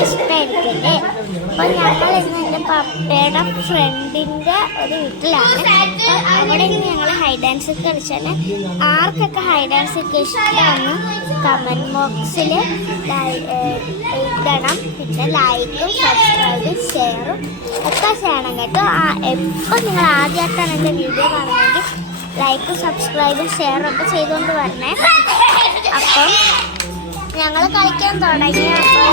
ഇഷ്ടമായിരിക്കല്ലേ. അപ്പോൾ ഞങ്ങൾ ഇന്ന് എൻ്റെ പപ്പയുടെ ഫ്രണ്ടിൻ്റെ ഒരു വീട്ടിലാണ്. അവിടെ ഇന്ന് ഞങ്ങൾ ഹൈഡ് ആൻഡ് സീക്ക് കളിച്ചാണ്. ആർക്കൊക്കെ ഹൈഡ് ആൻഡ് സീക്ക് ഇഷ്ടമാണ് കമൻറ്റ് ബോക്സിൽ ഇടണം. പിന്നെ ലൈക്കും സബ്സ്ക്രൈബും ഷെയറും ഒക്കെ ചെയ്യണം കേട്ടോ. എപ്പോൾ നിങ്ങൾ ആദ്യമായിട്ടാണ് എൻ്റെ വീഡിയോ കാണുന്നതെങ്കിൽ ലൈക്കും സബ്സ്ക്രൈബും ഷെയറും ഒക്കെ ചെയ്തുകൊണ്ട് വരണേ. അപ്പം ഞങ്ങൾ കളിക്കാൻ തുടങ്ങി. അപ്പോൾ